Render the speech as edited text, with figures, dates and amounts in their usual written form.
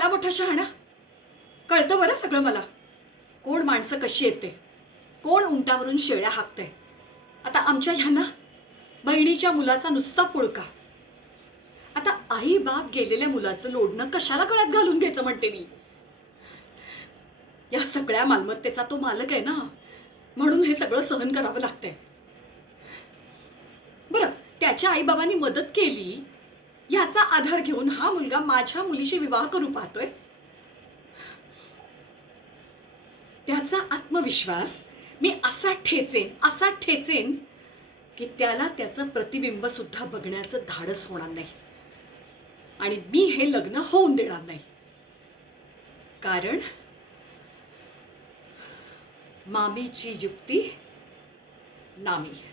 आला मोठा शहाणा. कळतं बरं सगळं मला. कोण माणसं कशी येते, कोण उंटावरून शेळ्या हाकते. आता आमच्या ह्यांना बहिणीच्या मुलाचा नुसता पुळका. आता आई बाप गेलेल्या मुलाचं लोडणं कशाला गळ्यात घालून घ्यायचं म्हणते मी. या सगळ्या मालमत्तेचा तो मालक आहे ना, म्हणून हे सगळं सहन करावं लागतंय. बरं, त्याच्या आईबाबांनी मदत केली याचा आधार घेऊन हा मुलगा माझ्या मुलीशी विवाह करू पाहतोय. त्याचा आत्मविश्वास मी असा ठेचेन की त्याला त्याचं प्रतिबिंब सुद्धा बघण्याचं धाडस होणार नाही. आणि मी हे लग्न होऊन देणार नाही. कारण मामीची युक्ती नामी.